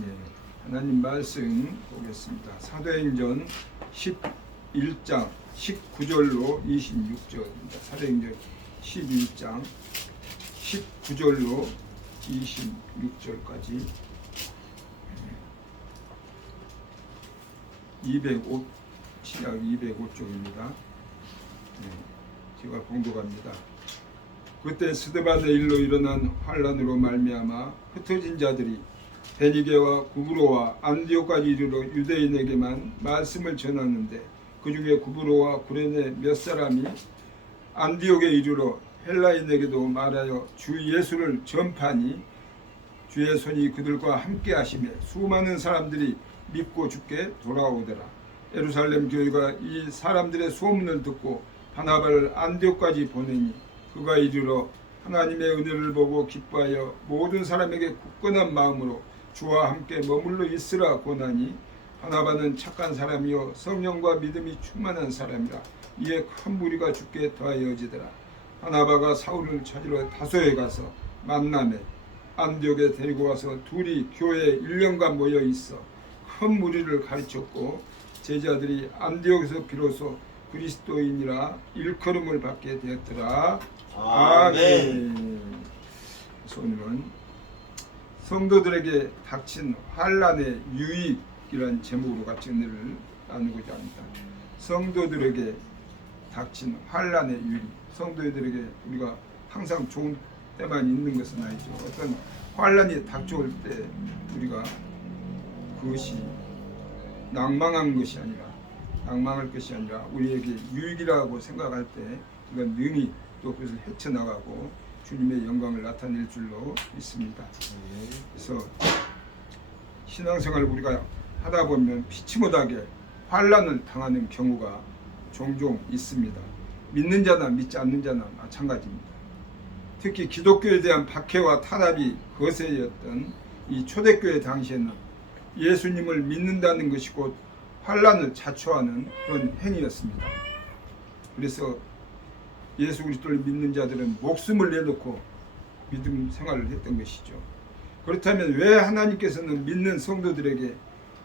예, 하나님 말씀 보겠습니다. 사도행전 11장 19절로 26절입니다. 사도행전 11장 19절로 26절까지 205 시작 205쪽입니다. 제가 봉독합니다. 그때 스데반의 일로 일어난 환란으로 말미암아 흩어진 자들이 베니게와 구브로와 안디옥까지 이르러 유대인에게만 말씀을 전하는데 그 중에 구브로와 구레네 몇 사람이 안디옥에 이르러 헬라인에게도 말하여 주 예수를 전파하니 주의 손이 그들과 함께 하시매 수많은 사람들이 믿고 주께 돌아오더라. 예루살렘 교회가 이 사람들의 소문을 듣고 바나바를 안디옥까지 보내니 그가 이르러 하나님의 은혜를 보고 기뻐하여 모든 사람에게 굳건한 마음으로 주와 함께 머물러 있으라 권하니 바나바는 착한 사람이요 성령과 믿음이 충만한 사람이라. 이에 큰 무리가 주께 더하여지더라. 바나바가 사울을 찾으러 다소에 가서 만나매 안디옥에 데리고 와서 둘이 교회에 1년간 모여 있어 큰 무리를 가르쳤고 제자들이 안디옥에서 비로소 그리스도인이라 일컬음을 받게 되었더라. 아멘. 오늘은 성도들에게 닥친 환란의 유익이란 제목으로 같이 은혜를 나누고자 합니다. 성도들에게 닥친 환란의 유익. 성도들에게 우리가 항상 좋은 때만 있는 것은 아니죠. 어떤 환란이 닥쳐올 때 우리가 그것이 낭망할 것이 아니라 우리에게 유익이라고 생각할 때 이건 능히 또 그것을 헤쳐나가고 주님의 영광을 나타낼 줄로 믿습니다. 그래서 신앙생활을 우리가 하다 보면 피치 못하게 환란을 당하는 경우가 종종 있습니다. 믿는 자나 믿지 않는 자나 마찬가지입니다. 특히 기독교에 대한 박해와 탄압이 거세였던 이 초대교회 당시에는 예수님을 믿는다는 것이 곧 환란을 자초하는 그런 행위였습니다. 그래서 예수 그리스도를 믿는 자들은 목숨을 내놓고 믿음 생활을 했던 것이죠. 그렇다면 왜 하나님께서는 믿는 성도들에게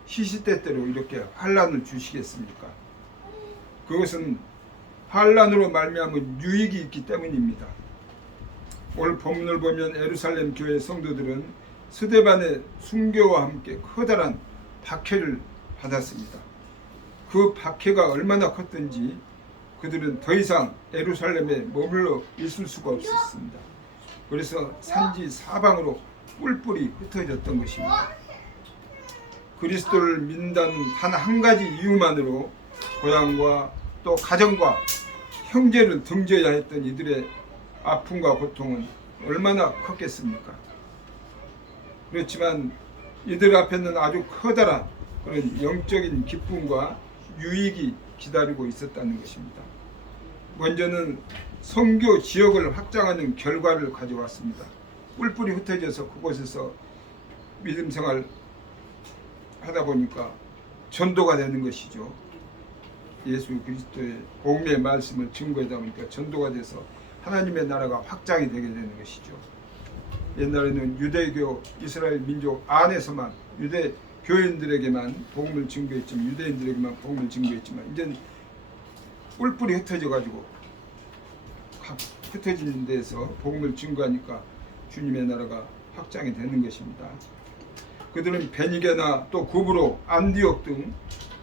시시때때로 이렇게 환란을 주시겠습니까? 그것은 환란으로 말미암은 유익이 있기 때문입니다. 오늘 본문을 보면 예루살렘 교회 성도들은 스데반의 순교와 함께 커다란 박해를 받았습니다. 그 박해가 얼마나 컸던지 그들은 더 이상 예루살렘에 머물러 있을 수가 없었습니다. 그래서 산지 사방으로 뿔뿔이 흩어졌던 것입니다. 그리스도를 믿는다는 단 한 가지 이유만으로 고향과 또 가정과 형제를 등져야 했던 이들의 아픔과 고통은 얼마나 컸겠습니까? 그렇지만 이들 앞에는 아주 커다란 그런 영적인 기쁨과 유익이 기다리고 있었다는 것입니다. 먼저는 선교 지역을 확장하는 결과를 가져왔습니다. 뿔뿔이 흩어져서 그곳에서 믿음 생활 하다 보니까 전도가 되는 것이죠. 예수 그리스도의 복음의 말씀을 증거하다 보니까 전도가 돼서 하나님의 나라가 확장이 되게 되는 것이죠. 옛날에는 유대교 이스라엘 민족 안에서만 유대 교인들에게만 복음을 증거했지만 유대인들에게만 복음을 증거했지만 이제는 뿔뿔이 흩어져 가지고 흩어진 데서 복음을 증거하니까 주님의 나라가 확장이 되는 것입니다. 그들은 베니게나 또 구브로, 안디옥 등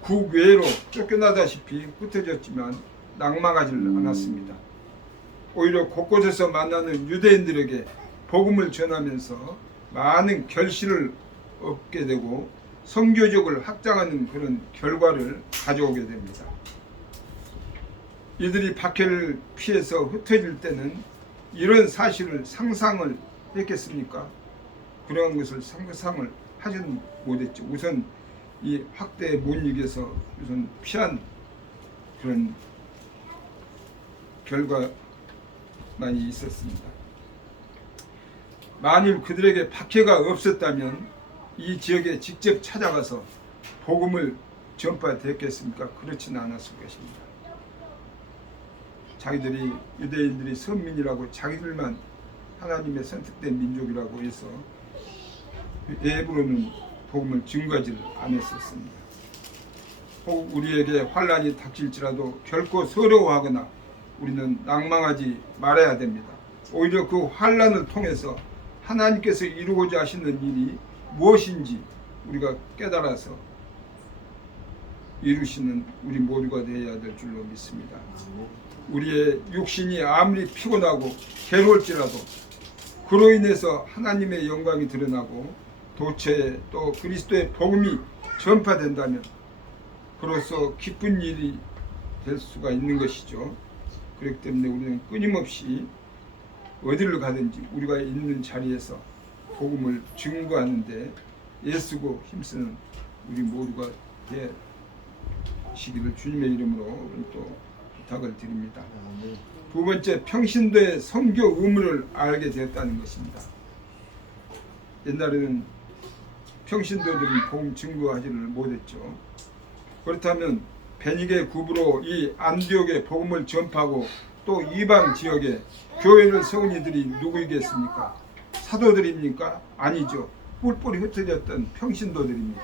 국외로 쫓겨나다시피 흩어졌지만 낭망하지 않았습니다. 오히려 곳곳에서 만나는 유대인들에게 복음을 전하면서 많은 결실을 얻게 되고 선교적을 확장하는 그런 결과를 가져오게 됩니다. 이들이 박해를 피해서 흩어질 때는 이런 사실을 상상을 했겠습니까? 그런 것을 상상을 하지는 못했죠. 우선 이 확대에 못 이겨서 우선 피한 그런 결과만이 있었습니다. 만일 그들에게 박해가 없었다면 이 지역에 직접 찾아가서 복음을 전파됐겠습니까? 그렇지는 않았을 것입니다. 자기들이 유대인들이 선민이라고 자기들만 하나님의 선택된 민족이라고 해서 일부러는 복음을 증거하지를 않았었습니다. 혹 우리에게 환란이 닥칠지라도 결코 서러워하거나 우리는 낭망하지 말아야 됩니다. 오히려 그 환란을 통해서 하나님께서 이루고자 하시는 일이 무엇인지 우리가 깨달아서 이루시는 우리 모두가 되어야 될 줄로 믿습니다. 우리의 육신이 아무리 피곤하고 괴로울지라도 그로 인해서 하나님의 영광이 드러나고 도처에 또 그리스도의 복음이 전파된다면 그로써 기쁜 일이 될 수가 있는 것이죠. 그렇기 때문에 우리는 끊임없이 어디를 가든지 우리가 있는 자리에서 복음을 증거하는데 애쓰고 힘쓰는 우리 모두가 되시기를 주님의 이름으로 또 부탁을 드립니다. 두 번째, 평신도의 선교 의무를 알게 되었다는 것입니다. 옛날에는 평신도들은 복음 증거하지를 못했죠. 그렇다면 베니게 굽으로 이 안디옥의 복음을 전파하고 또 이방 지역에 교회를 세운 이들이 누구이겠습니까? 사도들입니까? 아니죠. 뿔뿔이 흩어졌던 평신도들입니다.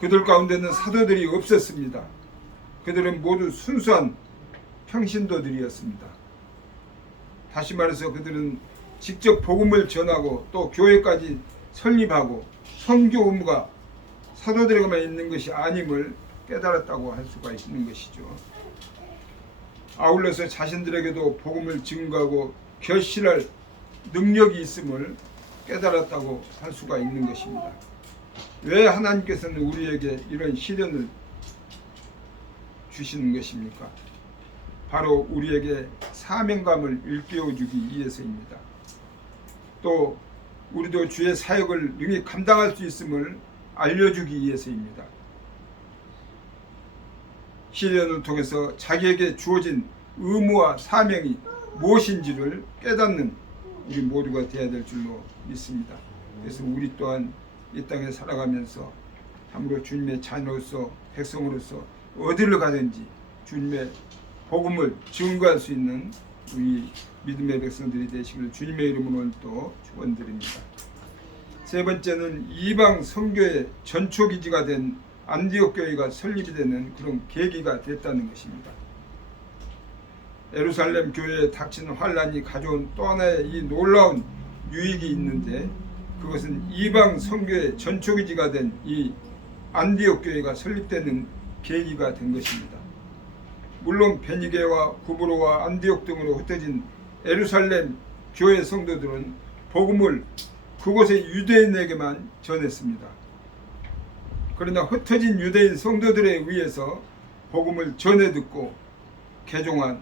그들 가운데는 사도들이 없었습니다. 그들은 모두 순수한 평신도들이었습니다. 다시 말해서 그들은 직접 복음을 전하고 또 교회까지 설립하고 선교 의무가 사도들에게만 있는 것이 아님을 깨달았다고 할 수가 있는 것이죠. 아울러서 자신들에게도 복음을 증거하고 결실할 능력이 있음을 깨달았다고 할 수가 있는 것입니다. 왜 하나님께서는 우리에게 이런 시련을 주시는 것입니까? 바로 우리에게 사명감을 일깨워주기 위해서입니다. 또 우리도 주의 사역을 능히 감당할 수 있음을 알려주기 위해서입니다. 시련을 통해서 자기에게 주어진 의무와 사명이 무엇인지를 깨닫는 우리 모두가 되어야 될 줄로 믿습니다. 그래서 우리 또한 이 땅에 살아가면서 참으로 주님의 자녀로서 백성으로서 어디를 가든지 주님의 복음을 증거할 수 있는 우리 믿음의 백성들이 되시기를 주님의 이름으로 또 축원드립니다. 세 번째는 이방 선교의 전초기지가 된 안디옥 교회가 설립이 되는 그런 계기가 됐다는 것입니다. 예루살렘 교회에 닥친 환란이 가져온 또 하나의 이 놀라운 유익이 있는데 그것은 이방 선교의 전초기지가 된 이 안디옥 교회가 설립되는 계기가 된 것입니다. 물론 베니게와 구브로와 안디옥 등으로 흩어진 예루살렘 교회 성도들은 복음을 그곳의 유대인에게만 전했습니다. 그러나 흩어진 유대인 성도들에 의해서 복음을 전해 듣고 개종한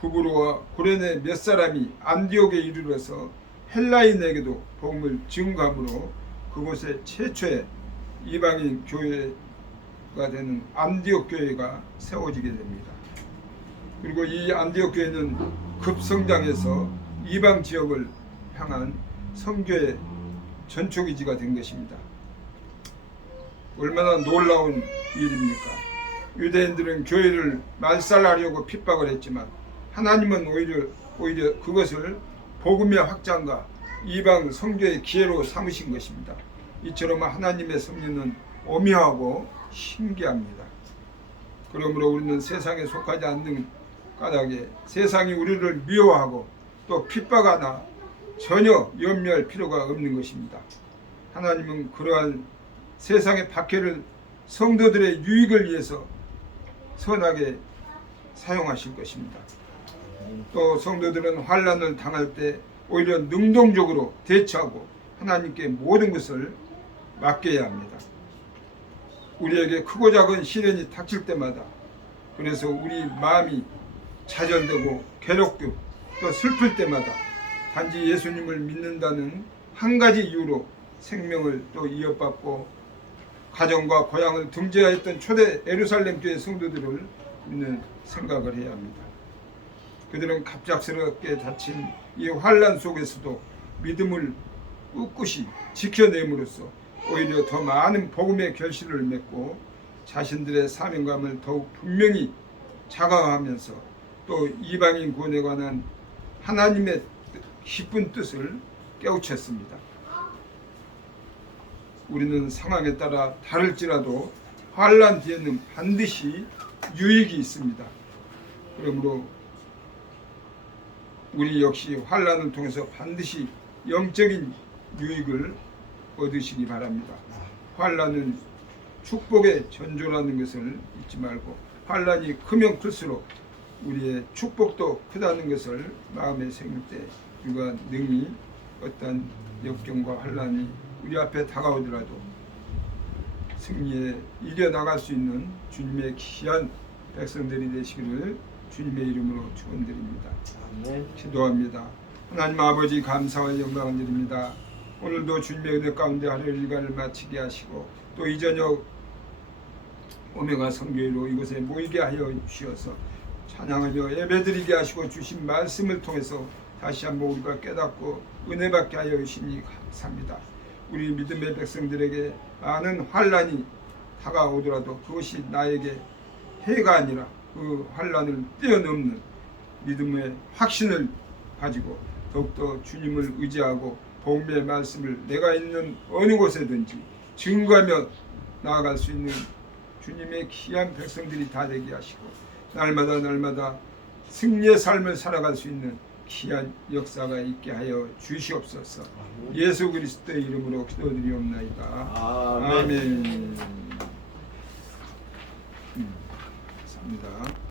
구브로와 구레네 몇 사람이 안디옥에 이르러서 헬라인에게도 복음을 증거함으로 그곳에 최초의 이방인 교회가 되는 안디옥 교회가 세워지게 됩니다. 그리고 이 안디옥 교회는 급성장해서 이방 지역을 향한 선교의 전초기지가 된 것입니다. 얼마나 놀라운 일입니까? 유대인들은 교회를 말살하려고 핍박을 했지만 하나님은 오히려 그것을 복음의 확장과 이방 선교의 기회로 삼으신 것입니다. 이처럼 하나님의 섭리는 오묘하고 신기합니다. 그러므로 우리는 세상에 속하지 않는 까닭에 세상이 우리를 미워하고 또 핍박하나 전혀 염려할 필요가 없는 것입니다. 하나님은 그러한 세상의 박해를 성도들의 유익을 위해서 선하게 사용하실 것입니다. 또 성도들은 환난을 당할 때 오히려 능동적으로 대처하고 하나님께 모든 것을 맡겨야 합니다. 우리에게 크고 작은 시련이 닥칠 때마다 그래서 우리 마음이 좌절되고 괴롭고 또 슬플 때마다 단지 예수님을 믿는다는 한 가지 이유로 생명을 또 이어받고 가정과 고향을 등재하였던 초대 예루살렘 교회 성도들을 우리는 생각을 해야 합니다. 그들은 갑작스럽게 닥친 이 환난 속에서도 믿음을 꿋꿋이 지켜냄으로써 오히려 더 많은 복음의 결실을 맺고 자신들의 사명감을 더욱 분명히 자각하면서 또 이방인 구원에 관한 하나님의 깊은 뜻을 깨우쳤습니다. 우리는 상황에 따라 다를지라도 환난 뒤에는 반드시 유익이 있습니다. 그러므로 우리 역시 환난을 통해서 반드시 영적인 유익을 얻으시기 바랍니다. 환난은 축복의 전조라는 것을 잊지 말고 환난이 크면 클수록 우리의 축복도 크다는 것을 마음에 새길 때 우리가 능히 어떤 역경과 환난이 우리 앞에 다가오더라도 승리에 이겨나갈 수 있는 주님의 귀한 백성들이 되시기를 주님의 이름으로 축원드립니다. 기도합니다. 하나님 아버지 감사와 영광을 드립니다. 오늘도 주님의 은혜 가운데 하루 일과를 마치게 하시고 또 이 저녁 오메가 선교회로 이곳에 모이게 하여 주셔서 찬양하며 예배드리게 하시고 주신 말씀을 통해서 다시 한번 우리가 깨닫고 은혜 받게 하여 주시니 감사합니다. 우리 믿음의 백성들에게 많은 환난이 다가오더라도 그것이 나에게 해가 아니라 그 환난을 뛰어넘는 믿음의 확신을 가지고 더욱더 주님을 의지하고 복음의 말씀을 내가 있는 어느 곳에든지 증거하며 나아갈 수 있는 주님의 귀한 백성들이 다 되게 하시고 날마다 승리의 삶을 살아갈 수 있는 귀한 역사가 있게 하여 주시옵소서. 예수 그리스도의 이름으로 기도드리옵나이다. 아멘. 감사합니다.